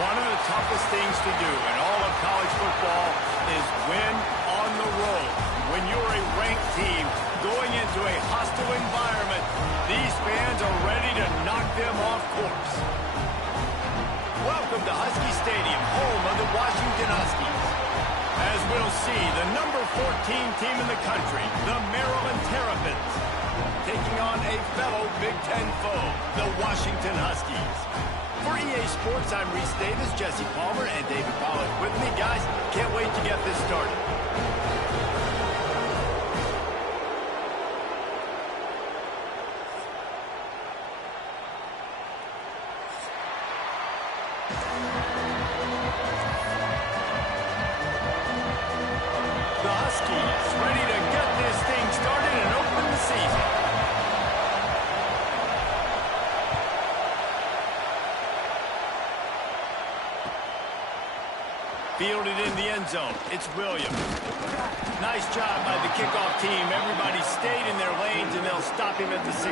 One of the toughest things to do in all of college football is win on the road. When you're a ranked team going into a hostile environment, these fans are ready to knock them off course. Welcome to Husky Stadium, home of the Washington Huskies. As we'll see, the number 14 team in the country, the Maryland Terrapins, taking on a fellow Big Ten foe, the Washington Huskies. For EA Sports, I'm Reese Davis, Jesse Palmer, and David Pollack with me. Guys, can't wait to get this started. The Huskies ready to get this thing started and open the season. Fielded in the end zone. It's Williams. Nice job by the kickoff team. Everybody stayed in their lanes, and they'll stop him at the 16.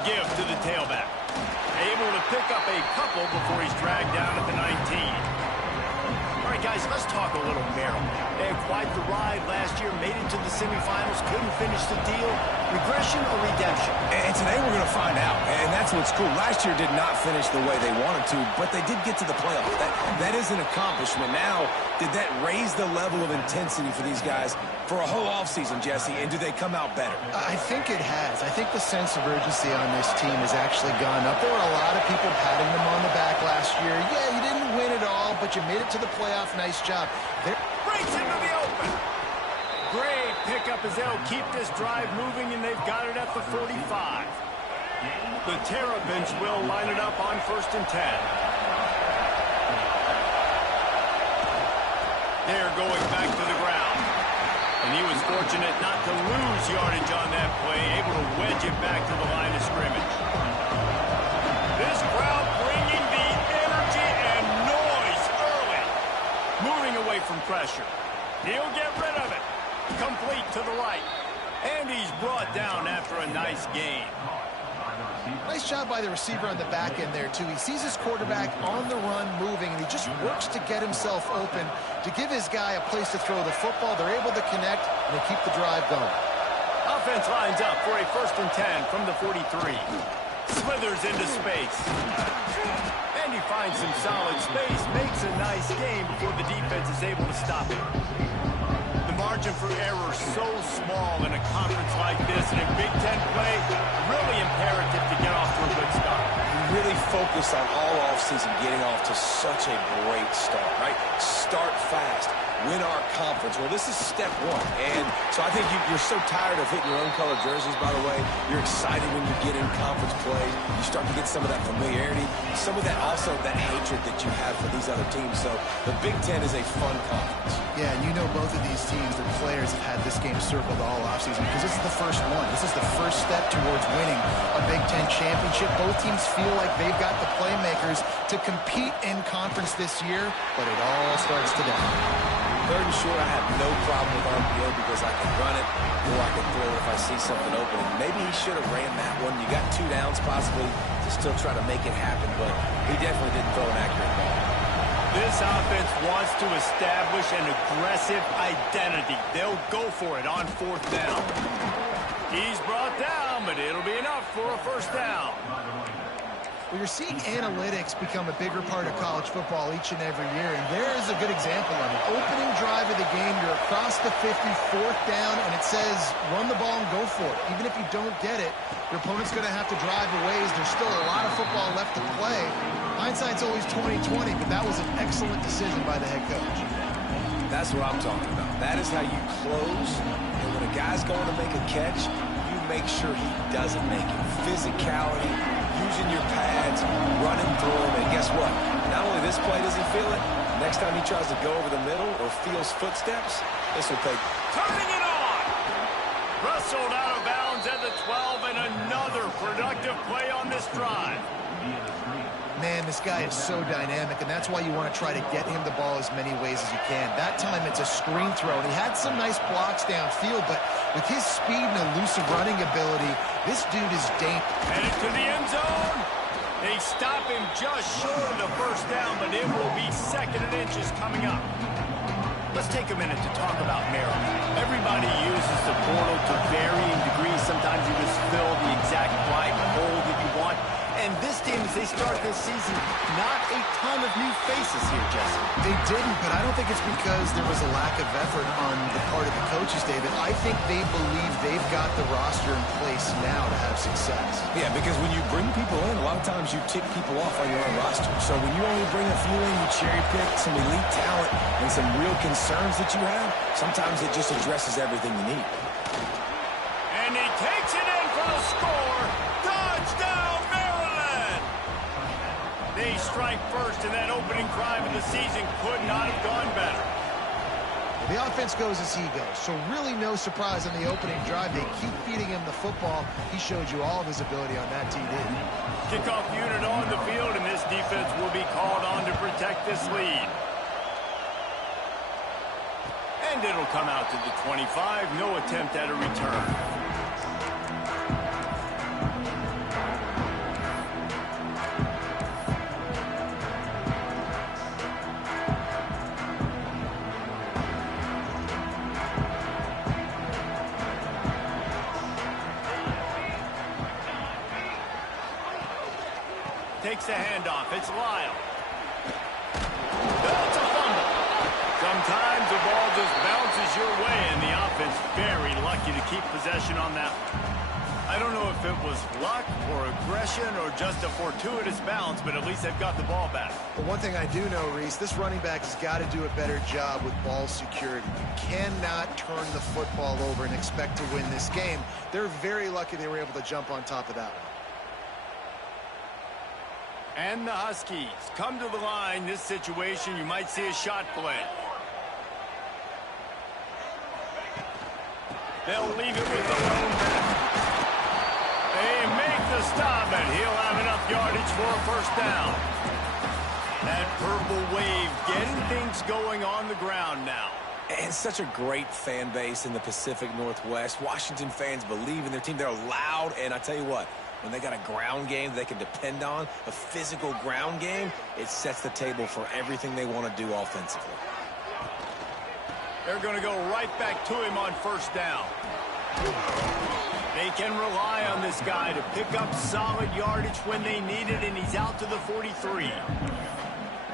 Give to the tailback. Able to pick up a couple before he's dragged down at the 19. All right, guys, let's talk a little Maryland. They had quite the ride last year, made it to the semifinals, couldn't finish the deal. Regression or redemption? And today we're going to find out, and that's what's cool. Last year did not finish the way they wanted to, but they did get to the playoffs. That is an accomplishment. Now, did that raise the level of intensity for these guys for a whole offseason, Jesse, and do they come out better? I think it has. I think the sense of urgency on this team has actually gone up. There were a lot of people patting them on the back last year. Yeah, you didn't win it all, but you made it to the playoff. Nice job. Breaks into the open. Great pickup as they'll keep this drive moving, and they've got it at the 45. The Terrapins will line it up on 1st and 10. They're going back to the ground. And he was fortunate not to lose yardage on that play, able to wedge it back to the line of scrimmage. This crowd bringing the energy and noise early. Moving away from pressure. He'll get rid of it. Complete to the right. And he's brought down after a nice gain. Nice job by the receiver on the back end there, too. He sees his quarterback on the run moving, and he just works to get himself open to give his guy a place to throw the football. They're able to connect, and they keep the drive going. Offense lines up for a 1st and 10 from the 43. Slithers into space. And he finds some solid space, makes a nice game before the defense is able to stop him. The margin for error so small in a conference like this, and in Big Ten play, really imperative to get off to a good start. You really focus on all offseason getting off to such a great start, right? Start fast. Win our conference. Well, this is step one. And so I think you're so tired of hitting your own color jerseys, by the way. You're excited when you get in conference play. You start to get some of that familiarity, some of that also that hatred that you have for these other teams. So the Big Ten is a fun conference. Yeah, and you know both of these teams, their players have had this game circled all offseason because this is the first one. This is the first step towards winning a Big Ten championship. Both teams feel like they've got the playmakers to compete in conference this year, but it all starts today. 3rd and short, I have no problem with RPO because I can run it or I can throw it if I see something open. And maybe he should have ran that one. You got 2 downs possibly to still try to make it happen, but he definitely didn't throw an accurate ball. This offense wants to establish an aggressive identity. They'll go for it on 4th down. He's brought down, but it'll be enough for a 1st down. Well, you're seeing analytics become a bigger part of college football each and every year, and there's a good example of it. Opening drive of the game, you're across the 50, 4th down, and it says run the ball and go for it. Even if you don't get it, your opponent's going to have to drive a ways. There's still a lot of football left to play. Hindsight's always 20/20, but that was an excellent decision by the head coach. That's what I'm talking about. That is how you close, and when a guy's going to make a catch, you make sure he doesn't make it. Physicality, using your pads, running through them, and guess what? Not only this play does he feel it, next time he tries to go over the middle or feels footsteps, this will take. Turning it on! Wrestled out of bounds at the 12, and another productive play on this drive. Man, this guy is so dynamic, and that's why you want to try to get him the ball as many ways as you can. That time it's a screen throw, and he had some nice blocks downfield, but with his speed and elusive running ability, this dude is dangerous. Headed to the end zone. They stop him just short of the first down, but it will be second and inches coming up. Let's take a minute to talk about Maryland. Everybody uses the portal to varying degrees. Sometimes you just fill the exact right hole that you want. And this team, as they start this season, not a ton of new faces here, Jesse. They didn't, but I don't think it's because there was a lack of effort on the part of the coaches, David. I think they believe they've got the roster in place now to have success. Yeah, because when you bring people in, a lot of times you tick people off on your own roster. So when you only bring a few in, you cherry pick some elite talent and some real concerns that you have, sometimes it just addresses everything you need. And he takes it in for the score. Touchdown, Maryland! They strike first, and that opening drive of the season could not have gone better. The offense goes as he goes, so really no surprise on the opening drive. They keep feeding him the football. He showed you all of his ability on that TD. Kickoff unit on the field, and this defense will be called on to protect this lead. And it'll come out to the 25. No attempt at a return. Takes the handoff. It's Lyle. That's a fumble. Sometimes the ball just bounces your way, and the offense very lucky to keep possession on that one. I don't know if it was luck or aggression or just a fortuitous bounce, but at least they've got the ball back. But one thing I do know, Reese, this running back has got to do a better job with ball security. You cannot turn the football over and expect to win this game. They're very lucky they were able to jump on top of that one. And the Huskies come to the line. This situation, you might see a shot play. They'll leave it with the lone back. They make the stop, and he'll have enough yardage for a first down. That purple wave getting things going on the ground now. And such a great fan base in the Pacific Northwest. Washington fans believe in their team. They're loud, and I tell you what, when they got a ground game they can depend on, a physical ground game, it sets the table for everything they want to do offensively. They're going to go right back to him on first down. They can rely on this guy to pick up solid yardage when they need it, and he's out to the 43.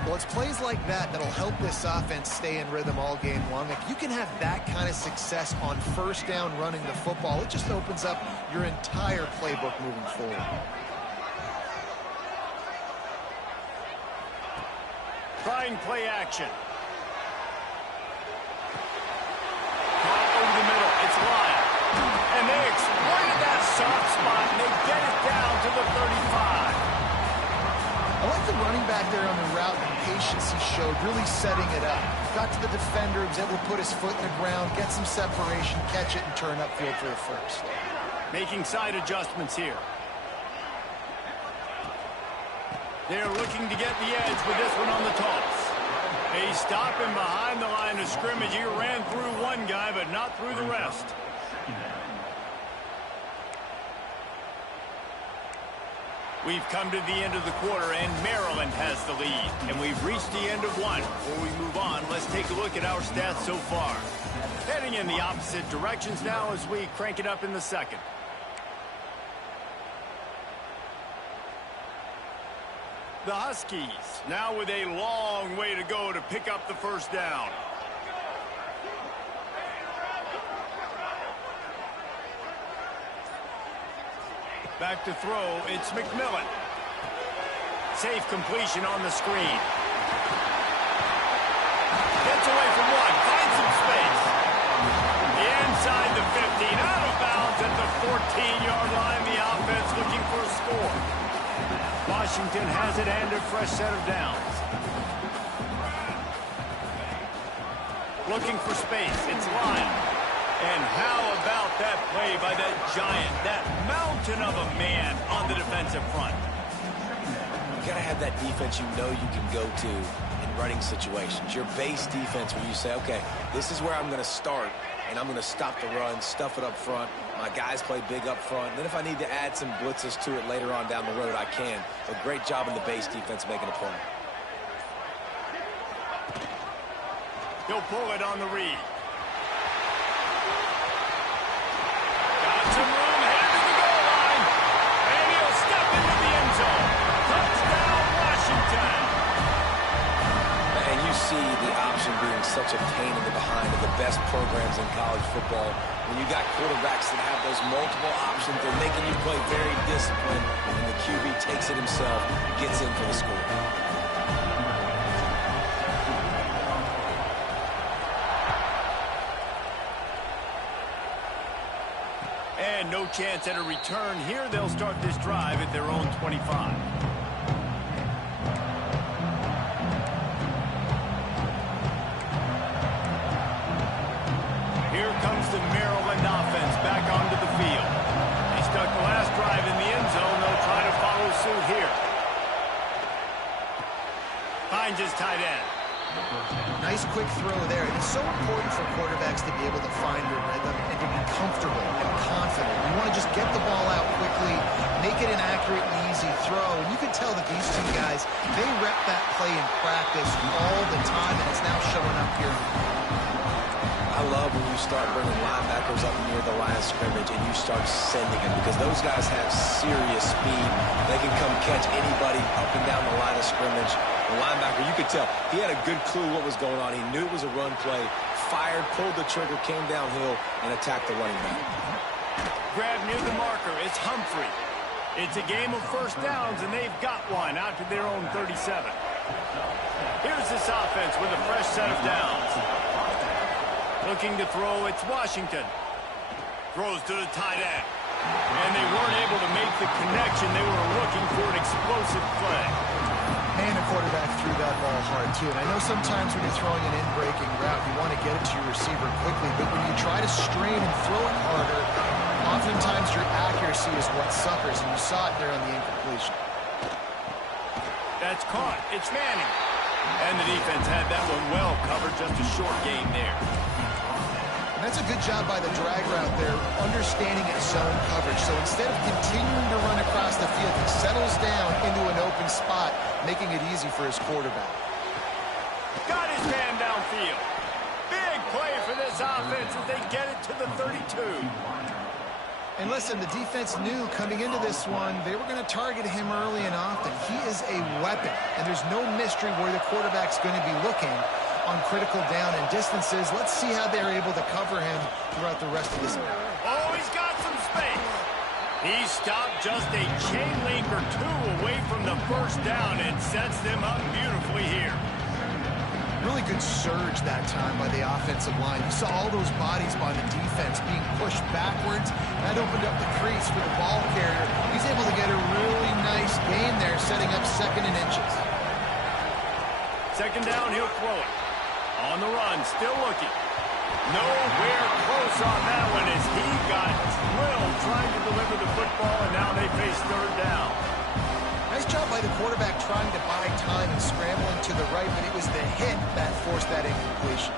Well, it's plays like that that'll help this offense stay in rhythm all game long. If you can have that kind of success on first down running the football, it just opens up your entire playbook moving forward. Trying play action. Caught over the middle. It's Lyle. And they exploited that soft spot, and they get it down to the 35. I like the running back there on the route and patience he showed, really setting it up. Got to the defender, was able to put his foot in the ground, get some separation, catch it, and turn upfield for the first. Making side adjustments here. They're looking to get the edge with this one on the toss. They stop him behind the line of scrimmage. He ran through one guy, but not through the rest. We've come to the end of the quarter, and Maryland has the lead. And we've reached the end of one. Before we move on, let's take a look at our stats so far. Heading in the opposite directions now as we crank it up in the second. The Huskies now with a long way to go to pick up the first down. Back to throw, it's McMillan. Safe completion on the screen. Gets away from one, finds some space. Inside the 15, out of bounds at the 14-yard line. The offense looking for a score. Washington has it and a fresh set of downs. Looking for space, it's Lyle. And how about that play by that giant, that mountain of a man on the defensive front? You got to have that defense you know you can go to in running situations. Your base defense where you say, okay, this is where I'm going to start, and I'm going to stop the run, stuff it up front. My guys play big up front. And then if I need to add some blitzes to it later on down the road, I can. But great job in the base defense making a play. He'll pull it on the read. Got some room, headed to the goal line. And he'll step into the end zone. Touchdown, Washington. And you see the option being such a pain in the behind of the best programs in college football. When you got quarterbacks that have those multiple options, they're making you play very disciplined, and the QB takes it himself, gets in for the score. And no chance at a return here. They'll start this drive at their own 25. Here comes the Maryland offense back onto the field. He stuck the last drive in the end zone. They'll try to follow suit here. Finds his tight end. Nice quick throw there. It's so important for quarterbacks to be able to find their rhythm and to be comfortable and confident. You want to just get the ball out quickly, make it an accurate and easy throw. And you can tell that these two guys, they rep that play in practice all the time, and it's now showing up here. I love when you start bringing linebackers up near the line of scrimmage and you start sending them, because those guys have serious speed. They can come catch anybody up and down the line of scrimmage. The linebacker, you could tell, he had a good clue what was going on. He knew it was a run play, fired, pulled the trigger, came downhill, and attacked the running back. Grab near the marker. It's Humphrey. It's a game of first downs, and they've got one out to their own 37. Here's this offense with a fresh set of downs. Looking to throw, it's Washington. Throws to the tight end. And they weren't able to make the connection. They were looking for an explosive play. And the quarterback threw that ball hard, too. And I know sometimes when you're throwing an in-breaking route, you want to get it to your receiver quickly. But when you try to strain and throw it harder, oftentimes your accuracy is what suffers. And you saw it there on the incompletion. That's caught. It's Manning. And the defense had that one well covered. Just a short game there. And that's a good job by the drag route there, understanding its zone coverage. So instead of continuing to run across the field, he settles down into an open spot, making it easy for his quarterback. Got his man downfield. Big play for this offense as they get it to the 32. And listen, the defense knew coming into this one, they were going to target him early and often. He is a weapon, and there's no mystery where the quarterback's going to be looking on critical down and distances. Let's see how they're able to cover him throughout the rest of this game. Oh, he's got some space. He stopped just a chain link or two away from the first down and sets them up beautifully here. Really good surge that time by the offensive line. You saw all those bodies by the defense being pushed backwards. That opened up the crease for the ball carrier. He's able to get a really nice gain there, setting up 2nd and inches. Second down, he'll throw it. On the run, still looking. Nowhere close on that one as he got drilled trying to deliver the football, and now they face 3rd down. Nice job by the quarterback trying to buy time and scrambling to the right, but it was the hit that forced that incompletion.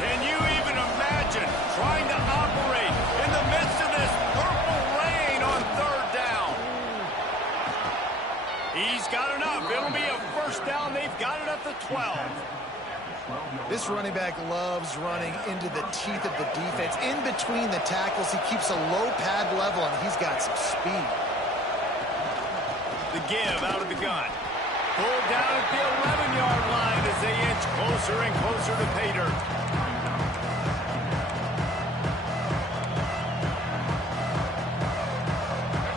Can you even imagine trying to operate in the midst of this purple rain on 3rd down? He's got enough. It'll be a first down. They've got it at the 12. This running back loves running into the teeth of the defense. In between the tackles, he keeps a low pad level, and he's got some speed. The give out of the gun. Pulled down at the 11-yard line as they inch closer and closer to pay dirt.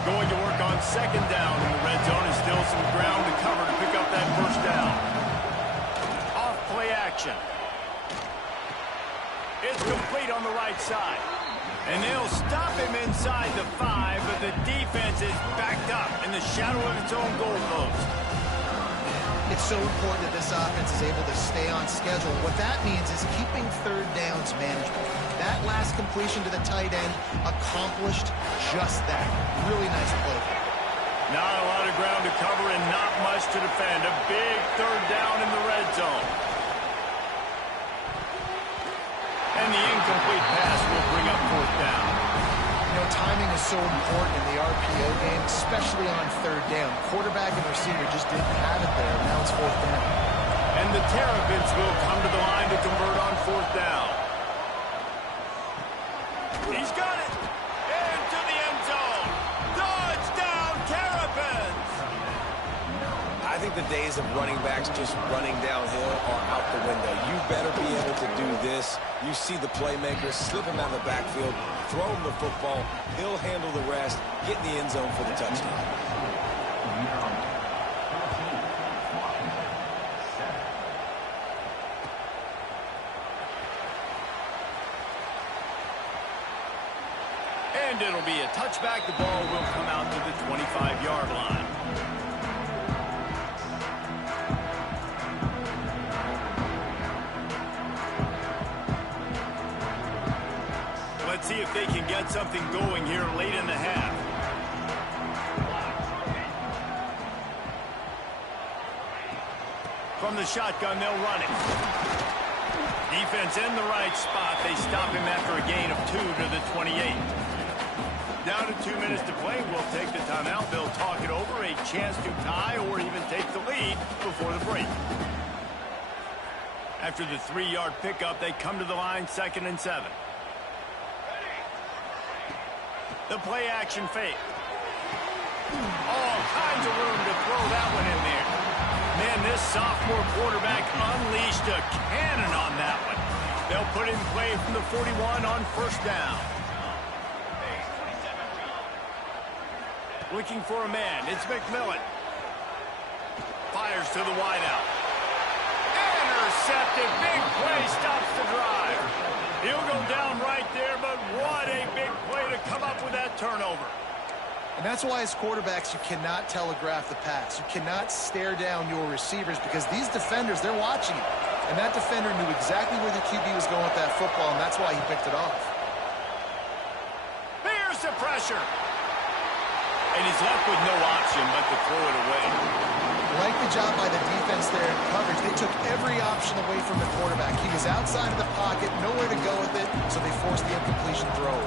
Going to work on 2nd down in the red zone, and still some ground to cover to pick up that first down. Off play action. It's complete on the right side. And they'll stop him inside the 5, but the defense is backed up in the shadow of its own goalpost. It's so important that this offense is able to stay on schedule. What that means is keeping third downs manageable. That last completion to the tight end accomplished just that. Really nice play. Not a lot of ground to cover and not much to defend. A big third down in the red zone. And the incomplete pass will bring up fourth down. You know, timing is so important in the RPO game, especially on third down. Quarterback and receiver just didn't have it there. Now it's fourth down. And the Terrapins will come to the line to convert on fourth down. He's got it. Into the end zone. Touchdown, Terrapins. I think the days of running backs just running downhill are out the window. You better be able to do this. You see the playmaker, slip him out of the backfield, throw him the football, he'll handle the rest, get in the end zone for the touchdown. And it'll be a touchback. The ball will come out to the 25-yard line. Let's see if they can get something going here late in the half. From the shotgun, they'll run it. Defense in the right spot. They stop him after a gain of 2 to the 28. Down to 2 minutes to play. We'll take the timeout. They'll talk it over. A chance to tie or even take the lead before the break. After the 3-yard pickup, they come to the line, 2nd and 7. The play action fake. All kinds of room to throw that one in there. Man, this sophomore quarterback unleashed a cannon on that one. They'll put in play from the 41 on first down. Looking for a man. It's McMillan. Fires to the wideout. Intercepted. Big play stops the drive. He'll go down right there, but what a big play to come up with that turnover. And that's why as quarterbacks, you cannot telegraph the pass. You cannot stare down your receivers because these defenders, they're watching it. And that defender knew exactly where the QB was going with that football, and that's why he picked it off. Here's the pressure. And he's left with no option but to throw it away. Like the job by the defense there in coverage. They took every option away from the quarterback. He was outside of the pocket, nowhere to go with it, so they forced the incompletion throw.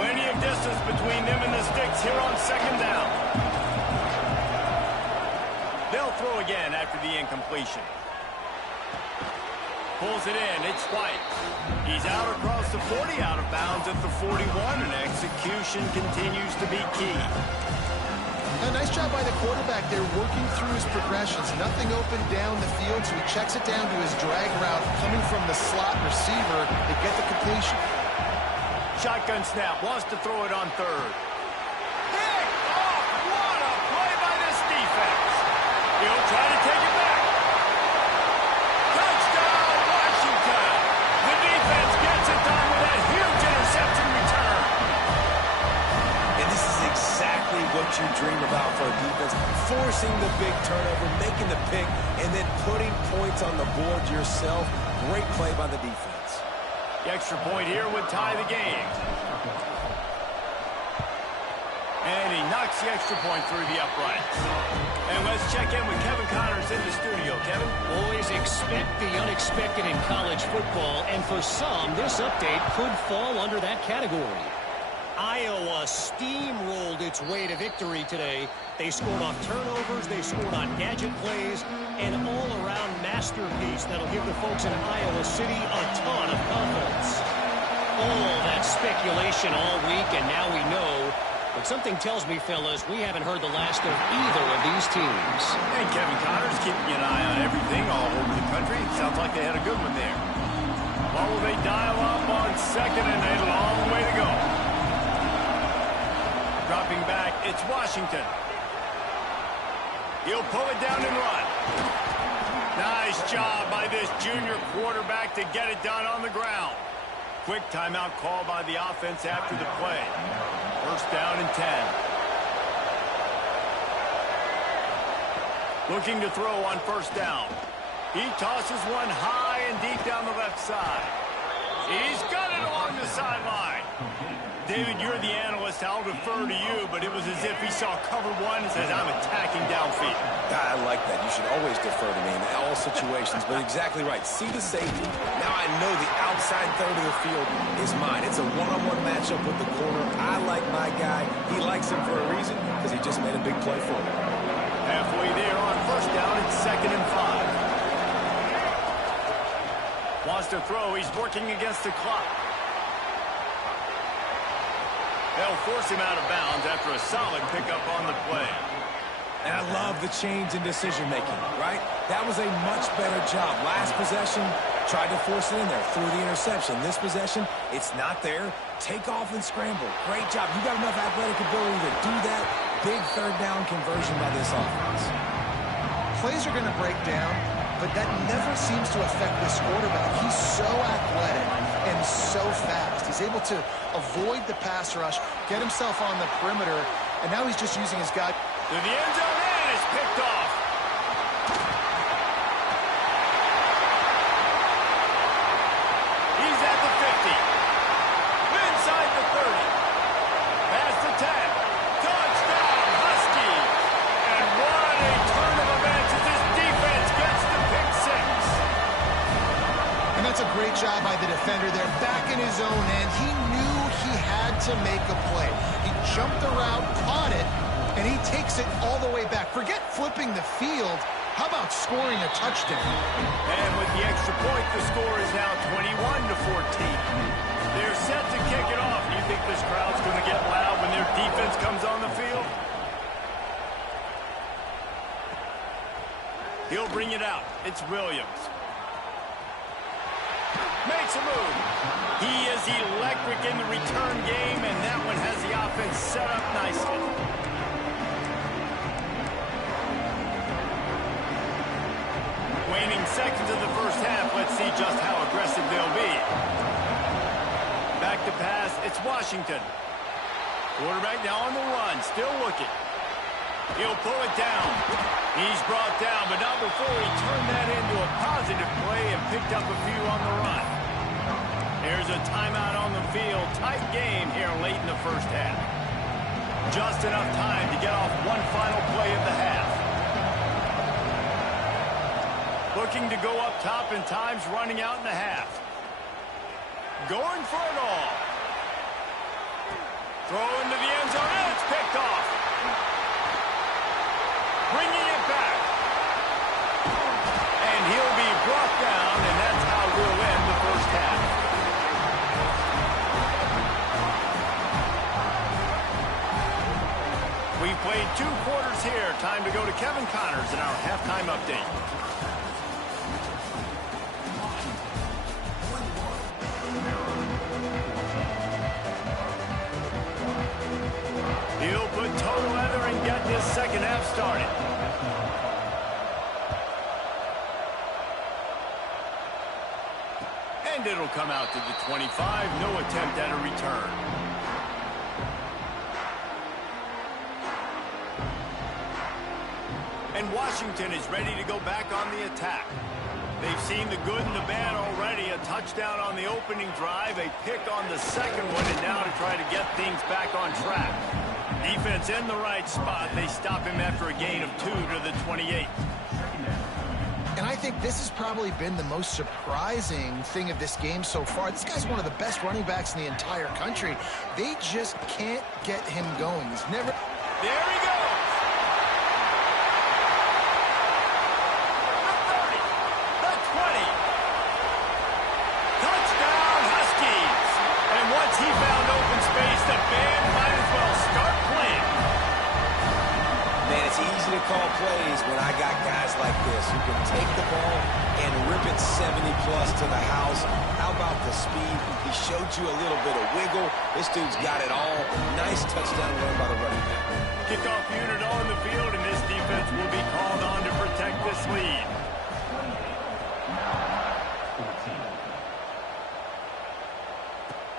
Plenty of distance between them and the sticks here on 2nd down. They'll throw again after the incompletion. Pulls it in. It's White. He's out across the 40, out of bounds at the 41, and execution continues to be key. A nice job by the quarterback there, working through his progressions. Nothing open down the field, so he checks it down to his drag route. Coming from the slot receiver, they get the completion. Shotgun snap. Wants to throw it on third. Pick off! What a play by this defense. He'll try to take it back. Touchdown, Washington. The defense gets it done with that huge interception return. And this is exactly what you dream about for a defense. Forcing the big turnover, making the pick, and then putting points on the board yourself. Great play by the defense. The extra point here would tie the game. And he knocks the extra point through the uprights. And let's check in with Kevin Connors in the studio. Kevin? Always expect the unexpected in college football, and for some, this update could fall under that category. Iowa steamrolled its way to victory today. They scored off turnovers, they scored on gadget plays, an all-around masterpiece that'll give the folks in Iowa City a ton of confidence. All that speculation all week, and now we know. But something tells me, fellas, we haven't heard the last of either of these teams. And Kevin Connors keeping an eye on everything all over the country. Sounds like they had a good one there. What will they dial up on 2nd and a long way to go? Dropping back, it's Washington. He'll pull it down and run. Nice job by this junior quarterback to get it done on the ground. Quick timeout call by the offense after the play. First down and 10. Looking to throw on first down. He tosses one high and deep down the left side. He's got it along the sideline. David, you're the analyst. I'll defer to you, but it was as if he saw cover one and says, I'm attacking downfield. I like that. You should always defer to me in all situations, but exactly right. See the safety. Now I know the outside third of the field is mine. It's a one-on-one matchup with the corner. I like my guy. He likes him for a reason because he just made a big play for him. Halfway there on first down, it's 2nd and 5. Wants to throw. He's working against the clock. They'll force him out of bounds after a solid pickup on the play. And I love the change in decision-making, right? That was a much better job. Last possession, tried to force it in there, threw the interception. This possession, it's not there. Take off and scramble. Great job. You got enough athletic ability to do that. Big third down conversion by this offense. Plays are going to break down, but that never seems to affect this quarterback. He's so athletic and so fast. He's able to avoid the pass rush, get himself on the perimeter, and now he's just using his guy. To the end zone, and it's picked off. He's at the 50. Inside the 30. Past the 10. Touchdown, Huskies. And what a turn of events as this defense gets the pick six. And that's a great job by the defender there, back in his own end. He knew he had to make a play. He jumped the route, caught it, and he takes it all the way back. Forget flipping the field. How about scoring a touchdown? And with the extra point, the score is now 21-14. They're set to kick it off. Do you think this crowd's going to get loud when their defense comes on the field? He'll bring it out. It's Williams. Makes a move. He is electric in the return game, and that one has the offense set up nicely. Waning seconds of the first half. Let's see just how aggressive they'll be. Back to pass. It's Washington. Quarterback now on the run. Still looking. He'll pull it down. He's brought down, but not before he turned that into a positive play and picked up a few on the run. There's a timeout on the field. Tight game here late in the first half. Just enough time to get off one final play of the half. Looking to go up top, and time's running out in the half. Going for it all. Throw into the end zone, and it's picked off. Bringing it back. And he'll be brought down, and that's how we'll end the first half. We've played 2 quarters here. Time to go to Kevin Connors in our halftime update. He'll put total leather and get this second half started. And it'll come out to the 25. No attempt at a return. And Washington is ready to go back on the attack. They've seen the good and the bad already. A touchdown on the opening drive, a pick on the second one, and now to try to get things back on track. Defense in the right spot. They stop him after a gain of 2 to the 28. And I think this has probably been the most surprising thing of this game so far. This guy's one of the best running backs in the entire country. They just can't get him going. He's never... There he goes. The 30. The 20. Touchdown, Huskies. And once he found open space, the band might as well start playing. Man, it's easy to call plays when I got guys like this who can take the ball and rip it 70-plus to the house. How about the speed? He showed you a little bit of wiggle. This dude's got it all. Nice touchdown run by the running back. Kickoff unit on the field, and this defense will be called on to protect this lead.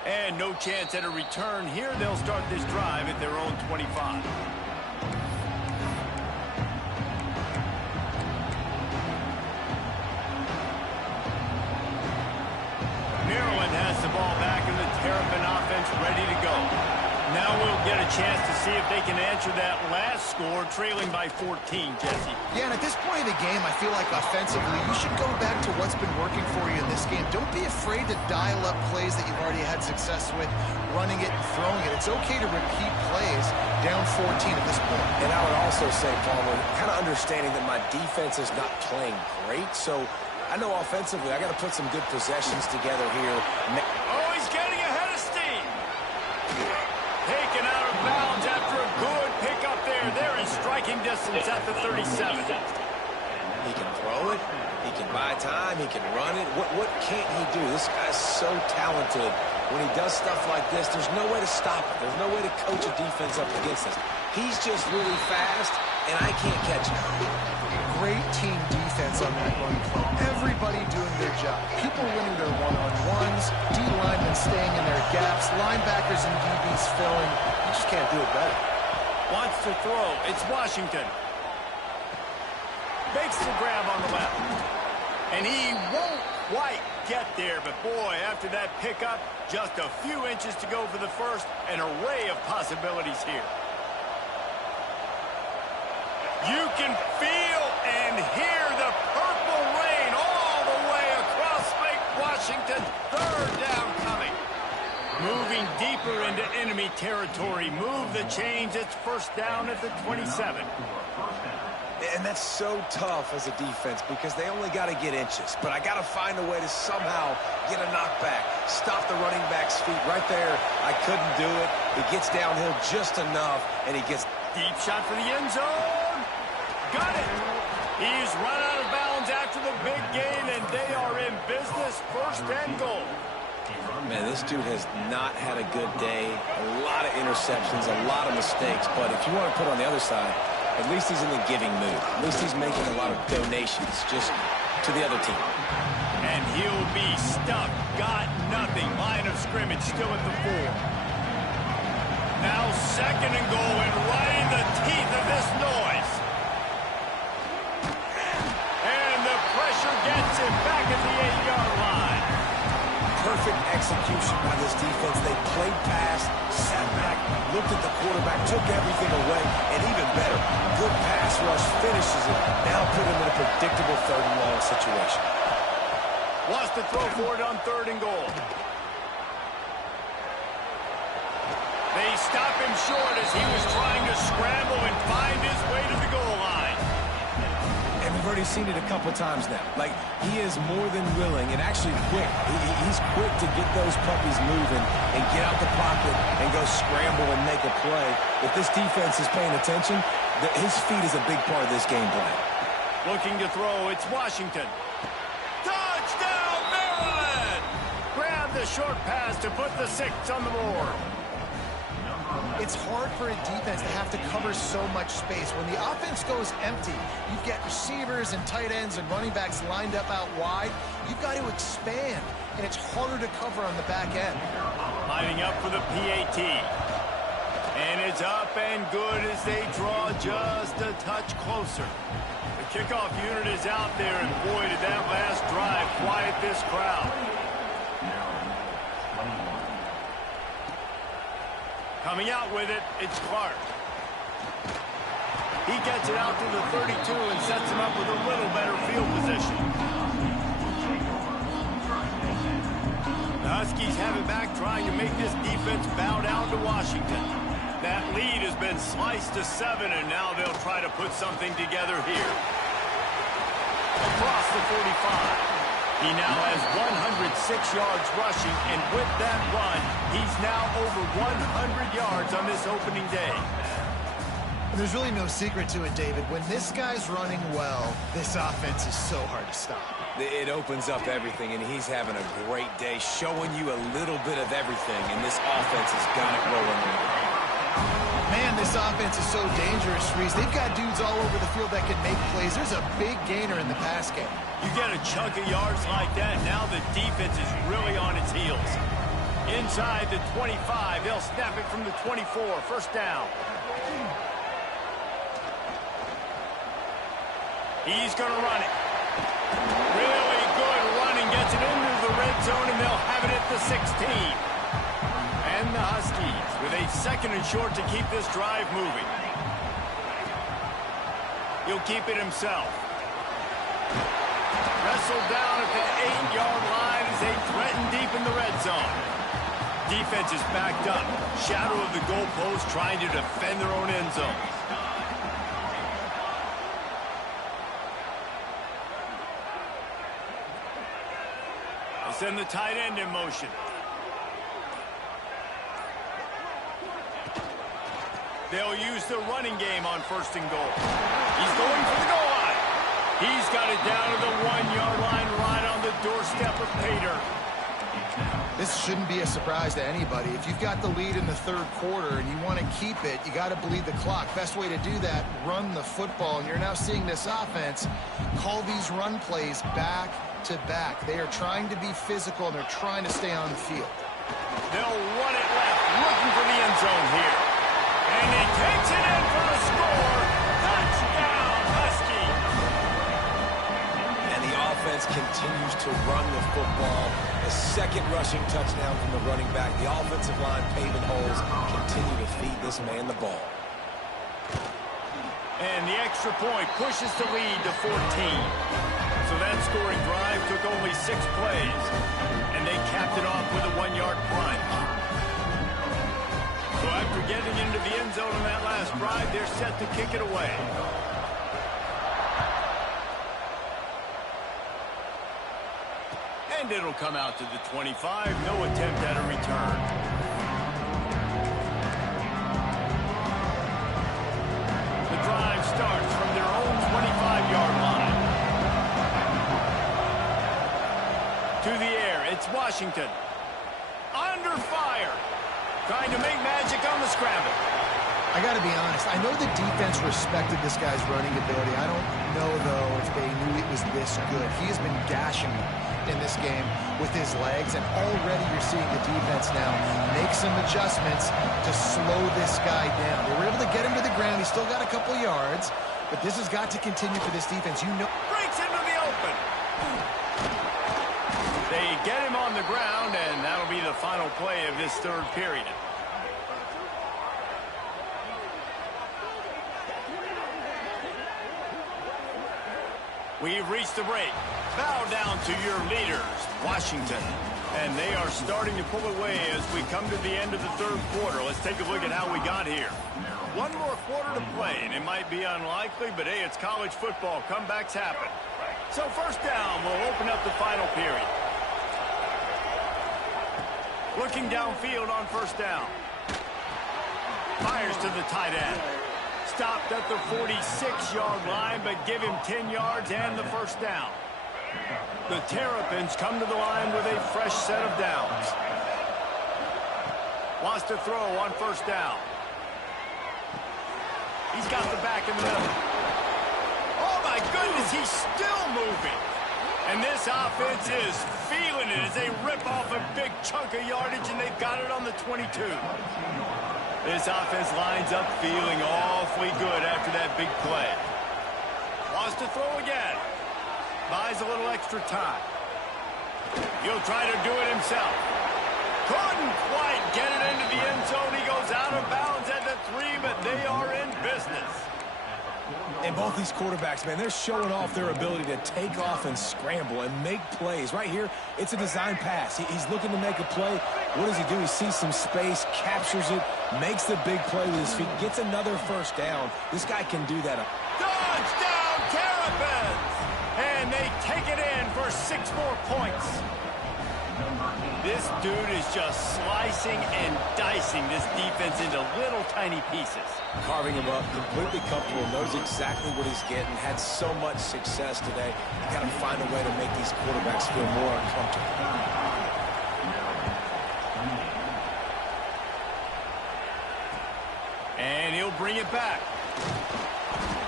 And no chance at a return here. They'll start this drive at their own 25. Terrapin offense ready to go. Now we'll get a chance to see if they can answer that last score, trailing by 14, Jesse. Yeah, and at this point of the game, I feel like offensively, you should go back to what's been working for you in this game. Don't be afraid to dial up plays that you've already had success with, running it and throwing it. It's okay to repeat plays down 14 at this point. And I would also say, Palmer, kind of understanding that my defense is not playing great, so I know offensively I got to put some good possessions together here. Oh, he's getting ahead of steam. Taken out of bounds after a good pickup there. They're in striking distance at the 37. He can throw it. He can buy time. He can run it. What can't he do? This guy's so talented. When he does stuff like this, there's no way to stop it. There's no way to coach a defense up against this. He's just really fast, and I can't catch him. Great team defense on that run play. Everybody doing their job. People winning their one-on-ones, D-linemen staying in their gaps, linebackers and DBs filling. You just can't do it better. Wants to throw. It's Washington. Makes the grab on the left. And he won't quite get there, but boy, after that pickup, just a few inches to go for the first. An array of possibilities here. You can feel and hear the purple rain all the way across Lake Washington. Third down coming. Moving deeper into enemy territory. Move the chains. It's first down at the 27. And that's so tough as a defense because they only got to get inches. But I got to find a way to somehow get a knockback. Stop the running back's feet right there. I couldn't do it. He gets downhill just enough, and he gets... Deep shot for the end zone. Got it. He's run out of bounds after the big gain, and they are in business. First and goal. Man, this dude has not had a good day. A lot of interceptions, a lot of mistakes. But if you want to put on the other side, at least he's in the giving mood. At least he's making a lot of donations just to the other team. And he'll be stuck. Got nothing. Line of scrimmage still at the 4. Now second and goal, and right in the teeth of this noise. And the pressure gets him back at the 8-yard line. Perfect execution by this defense. They played pass, sat back, looked at the quarterback, took everything away, and even better, good pass rush, finishes it. Now put him in a predictable third and long situation. Wants to throw for it on third and goal. They stop him short as he was trying to scramble and find his way to the goal line. And we've already seen it a couple times now. Like, he is more than willing and actually quick. He's quick to get those puppies moving and get out the pocket and go scramble and make a play. If this defense is paying attention, his feet is a big part of this game plan. Looking to throw, it's Washington. Touchdown, Maryland! Grab the short pass to put the 6 on the board. It's hard for a defense to have to cover so much space. When the offense goes empty, you've got receivers and tight ends and running backs lined up out wide. You've got to expand, and it's harder to cover on the back end. Lining up for the PAT. And it's up and good as they draw just a touch closer. The kickoff unit is out there, and boy, did that last drive quiet this crowd. Coming out with it, it's Clark. He gets it out to the 32 and sets him up with a little better field position. The Huskies have it back, trying to make this defense bow down to Washington. That lead has been sliced to 7, and now they'll try to put something together here. Across the 45. He now has 106 yards rushing, and with that run, he's now over 100 yards on this opening day. And there's really no secret to it, David. When this guy's running well, this offense is so hard to stop. It opens up everything, and he's having a great day, showing you a little bit of everything, and this offense has got it rolling. Man, this offense is so dangerous, Reese. They've got dudes all over the field that can make plays. There's a big gainer in the pass game. You get a chunk of yards like that, now the defense is really on its heels. Inside the 25, they'll snap it from the 24, first down. He's going to run it. Really good running, gets it into the red zone, and they'll have it at the 16. the Huskies with a 2nd and short to keep this drive moving. He'll keep it himself. Wrestled down at the 8-yard line as they threaten deep in the red zone. Defense is backed up. Shadow of the goalpost trying to defend their own end zone. They send the tight end in motion. They'll use the running game on 1st and goal. He's going for the goal line. He's got it down to the 1-yard line right on the doorstep of Pater. This shouldn't be a surprise to anybody. If you've got the lead in the 3rd quarter and you want to keep it, you got to bleed the clock. Best way to do that, run the football. And you're now seeing this offense call these run plays back to back. They are trying to be physical, and they're trying to stay on the field. They'll run it left, looking for the end zone here. And he takes it in for the score. Touchdown, Husky. And the offense continues to run the football. The 2nd rushing touchdown from the running back. The offensive line paving holes. Continue to feed this man the ball. And the extra point pushes the lead to 14. So that scoring drive took only 6 plays. And they capped it off with a 1-yard plunge. So after getting into the end zone on that last drive, they're set to kick it away. And it'll come out to the 25. No attempt at a return. The drive starts from their own 25-yard line. To the air, it's Washington. Under fire. Trying to make magic on the scramble. I got to be honest. I know the defense respected this guy's running ability. I don't know, though, if they knew it was this good. He has been gashing in this game with his legs, and already you're seeing the defense now make some adjustments to slow this guy down. They were able to get him to the ground. He's still got a couple yards, but this has got to continue for this defense. You know, Breaks into the open. They get him on the ground, and that'll be the final play of this 3rd period. We've reached the break. Bow down to your leaders, Washington. And they are starting to pull away as we come to the end of the 3rd quarter. Let's take a look at how we got here. 1 more quarter to play, and it might be unlikely, but hey, it's college football. Comebacks happen. So 1st down, we'll open up the final period. Looking downfield on 1st down. Fires to the tight end. Stopped at the 46-yard line, but give him 10 yards and the 1st down. The Terrapins come to the line with a fresh set of downs. Wants to throw on 1st down. He's got the back in the middle. Oh, my goodness, he's still moving. And this offense is feeling it as they rip off a big chunk of yardage, and they've got it on the 22. This offense lines up feeling awfully good after that big play. Wants to throw again. Buys a little extra time. He'll try to do it himself. Couldn't quite get it into the end zone. He goes out of bounds at the 3, but they are in business. And both these quarterbacks, man, they're showing off their ability to take off and scramble and make plays. Right here, it's a design pass. He's looking to make a play. What does he do? He sees some space, captures it, makes the big play with his feet, gets another 1st down. This guy can do that. Touchdown, Terrapins! And they take it in for 6 more points. This dude is just slicing and dicing this defense into little tiny pieces. Carving him up, completely comfortable, knows exactly what he's getting, had so much success today. You got to find a way to make these quarterbacks feel more uncomfortable. And he'll bring it back.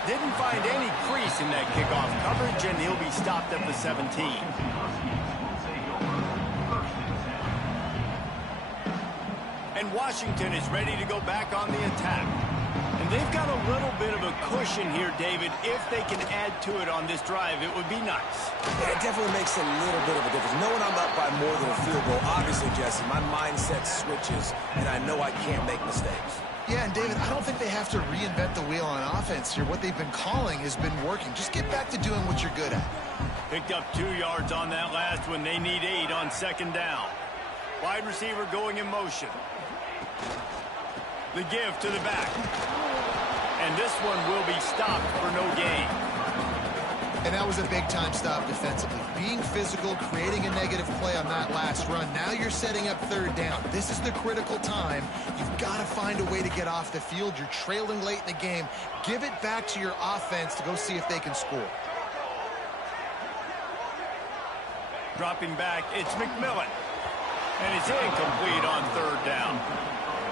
Didn't find any crease in that kickoff coverage, and he'll be stopped at the 17. And Washington is ready to go back on the attack. And They've got a little bit of a cushion here, David. If they can add to it on this drive, it would be nice. Yeah, it definitely makes a little bit of a difference. Knowing I'm up by more than a field goal, obviously, Jesse, my mindset switches, and I know I can't make mistakes. Yeah, and David, I don't think they have to reinvent the wheel on offense here. What they've been calling has been working. Just get back to doing what you're good at. Picked up 2 yards on that last one. They need 8 on second down. Wide receiver going in motion. The give to the back. And this one will be stopped for no gain. And that was a big-time stop defensively. Being physical, creating a negative play on that last run. Now you're setting up third down. This is the critical time. You've got to find a way to get off the field. You're trailing late in the game. Give it back to your offense to go see if they can score. Dropping back, it's McMillan. And it's incomplete on third down.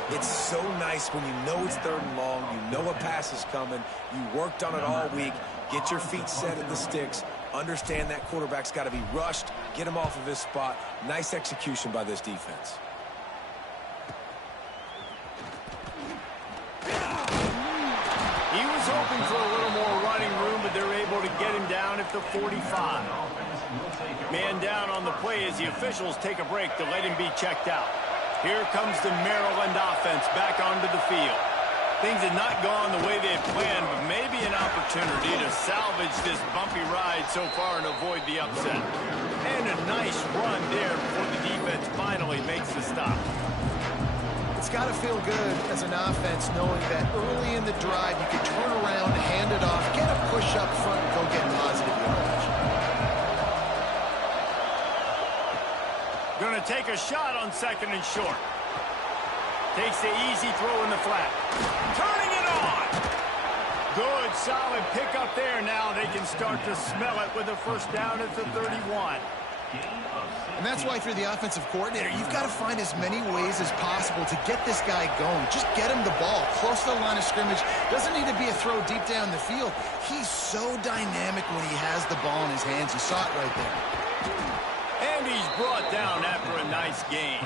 It's so nice when you know it's third and long, you know a pass is coming, you worked on it all week, get your feet set at the sticks, understand that quarterback's got to be rushed, get him off of his spot. Nice execution by this defense. He was hoping for a little more running room, but they're able to get him down at the 45. Man down on the play as the officials take a break to let him be checked out. Here comes the Maryland offense back onto the field. Things had not gone the way they had planned, but maybe an opportunity to salvage this bumpy ride so far and avoid the upset. And a nice run there before the defense finally makes the stop. It's got to feel good as an offense knowing that early in the drive you can turn around, hand it off, get a push up front, and go get positive yardage. Going to take a shot on second and short. Takes the easy throw in the flat. Turning it on. Good, solid pickup there. Now they can start to smell it with a first down at the 31. And that's why, through the offensive coordinator, you've got to find as many ways as possible to get this guy going. Just get him the ball close to the line of scrimmage. Doesn't need to be a throw deep down the field. He's so dynamic when he has the ball in his hands. You saw it right there. And he's brought down after a nice gain.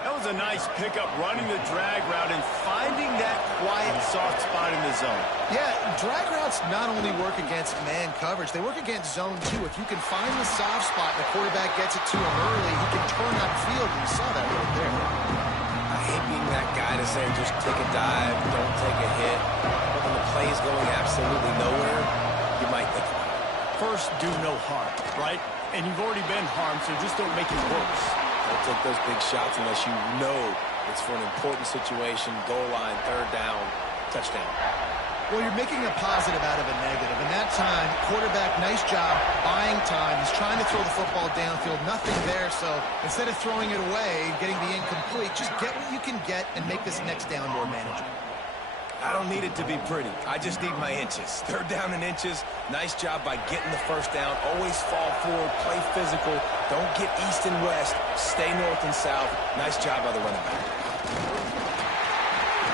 That was a nice pickup, running the drag route and finding that quiet, soft spot in the zone. Yeah, drag routes not only work against man coverage, they work against zone too. If you can find the soft spot and the quarterback gets it to him early, he can turn upfield, and you saw that right there. I hate being that guy to say just take a dive, don't take a hit. But when the play is going absolutely nowhere, you might think about it. First, do no harm, right? And you've already been harmed, so just don't make it worse. Don't take those big shots unless you know it's for an important situation, goal line, third down, touchdown. Well, you're making a positive out of a negative. And that time, quarterback, nice job buying time. He's trying to throw the football downfield. Nothing there, so instead of throwing it away and getting the incomplete, just get what you can get and make this next down more manageable. I don't need it to be pretty. I just need my inches. Third down and inches. Nice job by getting the first down. Always fall forward, play physical. Don't get east and west. Stay north and south. Nice job by the running back.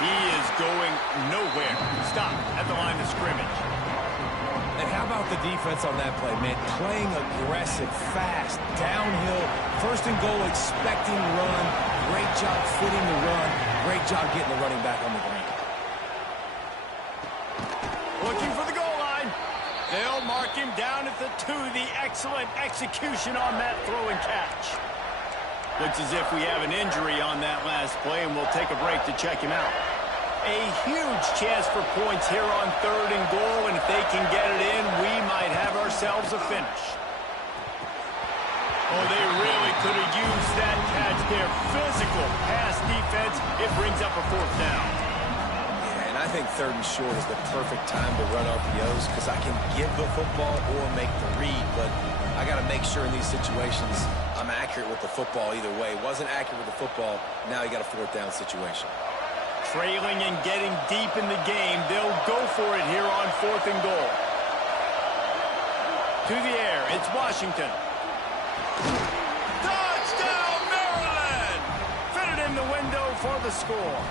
He is going nowhere. Stop at the line of scrimmage. And how about the defense on that play, man? Playing aggressive, fast, downhill, first and goal, expecting run. Great job fitting the run. Great job getting the running back on the ground. Looking for the goal line. They'll mark him down at the 2. The excellent execution on that throw and catch. Looks as if we have an injury on that last play, and we'll take a break to check him out. A huge chance for points here on third and goal, and if they can get it in, we might have ourselves a finish. Oh, they really could have used that catch there. Physical pass defense. It brings up a fourth down. I think third and short is the perfect time to run RPOs because I can give the football or make the read, but I got to make sure in these situations I'm accurate with the football either way. Wasn't accurate with the football, now you got a fourth down situation. Trailing and getting deep in the game, they'll go for it here on fourth and goal. To the air, it's Washington. Touchdown, Maryland! Fitted in the window for the score.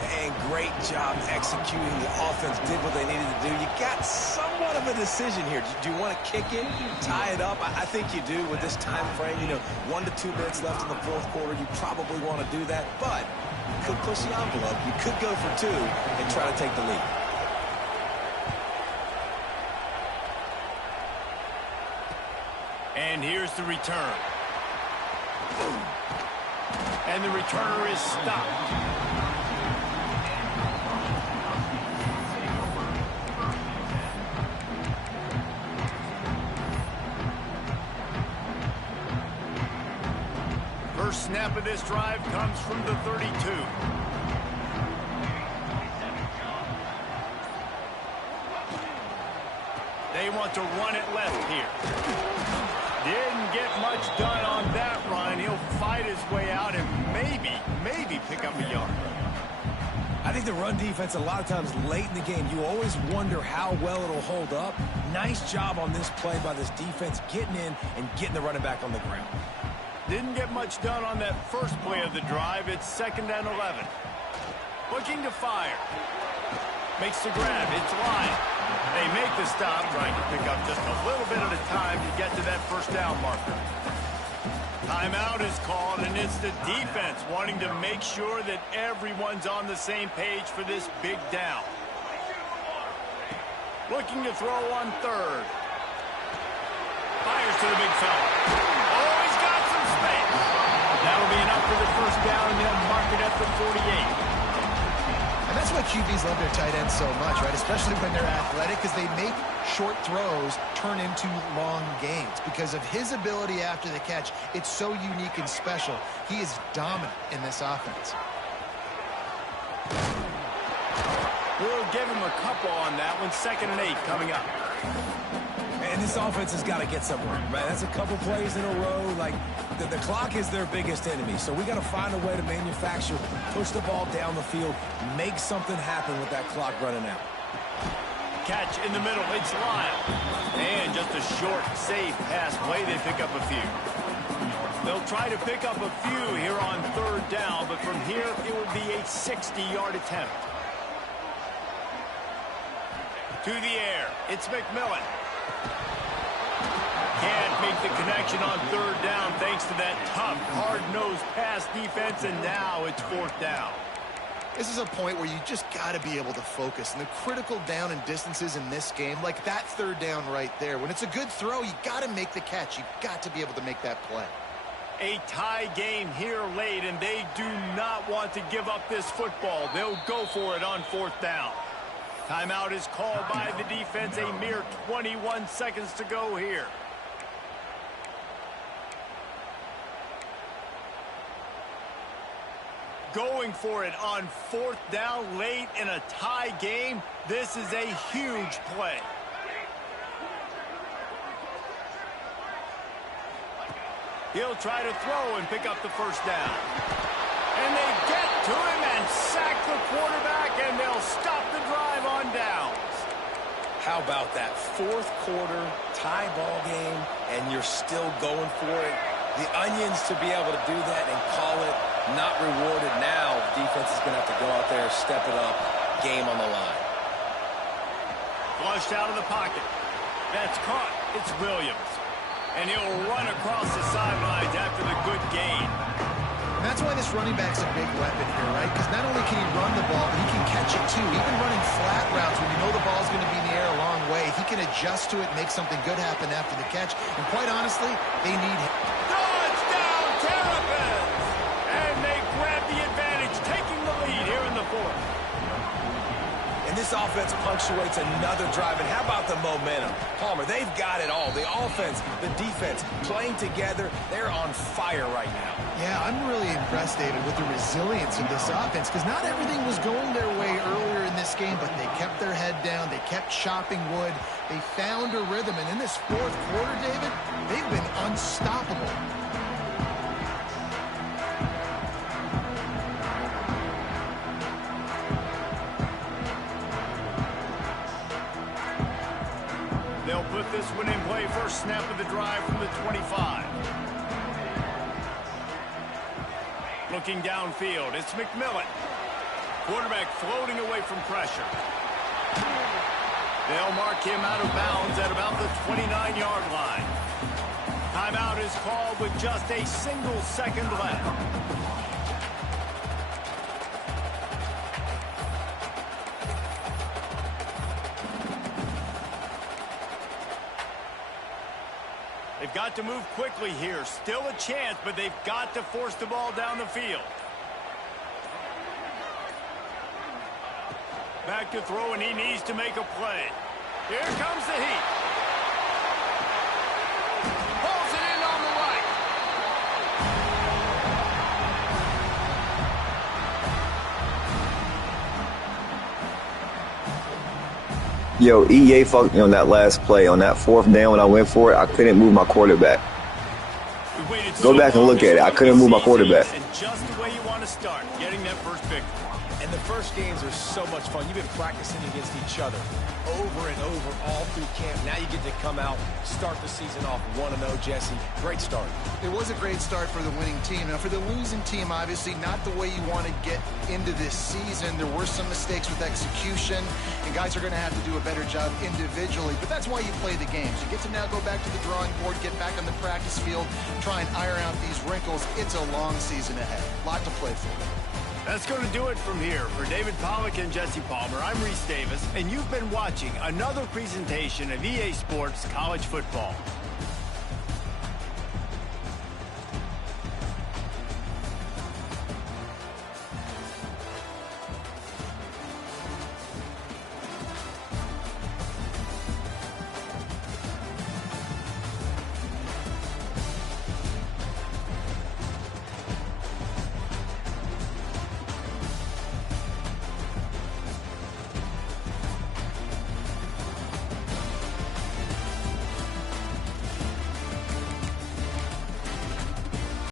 And great job executing. The offense did what they needed to do. You got somewhat of a decision here. Do you want to kick it, tie it up? I think you do with this time frame. 1 to 2 minutes left in the fourth quarter. You probably want to do that, but could push the envelope. You could go for 2 and try to take the lead. And here's the return. And the returner is stopped. First snap of this drive comes from the 32. They want to run it left here. Didn't get much done on that run. He'll fight his way out and maybe pick up a yard. I think the run defense, a lot of times late in the game, you always wonder how well it'll hold up. Nice job on this play by this defense, getting in and getting the running back on the ground. Didn't get much done on that first play of the drive. It's 2nd and 11. Looking to fire. Makes the grab. It's Lyon. They make the stop, trying to pick up just a little bit at a time to get to that first down marker. Timeout is called, and it's the defense wanting to make sure that everyone's on the same page for this big down. Looking to throw on 3rd. Fires to the big fella. Oh, he's got some space. That'll be enough for the first down, and they'll mark it at the 48. And that's why QBs love their tight ends so much, right? Especially when they're athletic, because they make short throws turn into long gains. Because of his ability after the catch, it's so unique and special. He is dominant in this offense. We'll give him a couple on that one. 2nd and 8 coming up. And this offense has got to get somewhere, right? That's a couple plays in a row. Like, the clock is their biggest enemy. So we got to find a way to manufacture, push the ball down the field, make something happen with that clock running out. Catch in the middle. It's Lyon. And just a short, safe pass play. They pick up a few. They'll try to pick up a few here on 3rd down, but from here it will be a 60-yard attempt. To the air. It's McMillan. Can't make the connection on 3rd down thanks to that tough, hard-nosed pass defense, and now it's 4th down. This is a point where you just got to be able to focus. And the critical down and distances in this game, like that 3rd down right there, when it's a good throw, you got to make the catch. You got to be able to make that play. A tie game here late, and they do not want to give up this football. They'll go for it on 4th down. Timeout is called by the defense. A mere 21 seconds to go here. Going for it on 4th down late in a tie game. This is a huge play. He'll try to throw and pick up the first down. And they get to him and sack the quarterback, and they'll stop the drive on downs. How about that 4th quarter tie ball game, and you're still going for it? The onions to be able to do that and call it not rewarded. Now defense is going to have to go out there, step it up, game on the line. Flushed out of the pocket. That's caught. It's Williams. And he'll run across the sidelines after the good gain. And that's why this running back's a big weapon here, right? Because not only can he run the ball, but he can catch it too. Even running flat routes when you know the ball's going to be in the air a long way, he can adjust to it, make something good happen after the catch. And quite honestly, they need him. Touchdown, Terrapins! And they grab the advantage, taking the lead here in the 4th. And this offense punctuates another drive. And how about the momentum? Palmer, they've got it all. The offense, the defense, playing together. They're on fire right now. Yeah, I'm really impressed, David, with the resilience of this offense, because not everything was going their way earlier in this game, but they kept their head down. They kept chopping wood. They found a rhythm. And in this 4th quarter, David, they've been unstoppable. They'll put this one in play. First snap of the drive from the 25. Looking downfield, it's McMillan. Quarterback floating away from pressure. They'll mark him out of bounds at about the 29-yard line. Timeout is called with just a single second left. They've got to move quickly here. Still a chance, but they've got to force the ball down the field. Back to throw, and he needs to make a play. Here comes the heat. Pulls it in on the right. Yo, EA fucked me on that last play. On that 4th down when I went for it, I couldn't move my quarterback. Go back and look at it. I couldn't move my quarterback. And just the way you want to start, getting that first victory. And the first games are so much fun. You've been practicing against each other over and over all through camp. Now you get to come out, start the season off 1-0, Jesse. Great start. It was a great start for the winning team. Now, for the losing team, obviously not the way you want to get into this season. There were some mistakes with execution, and guys are going to have to do a better job individually. But that's why you play the games. You get to now go back to the drawing board, get back on the practice field, try and iron out these wrinkles. It's a long season ahead. A lot to play for. That's going to do it from here. For David Pollack and Jesse Palmer, I'm Reese Davis, and you've been watching another presentation of EA Sports College Football.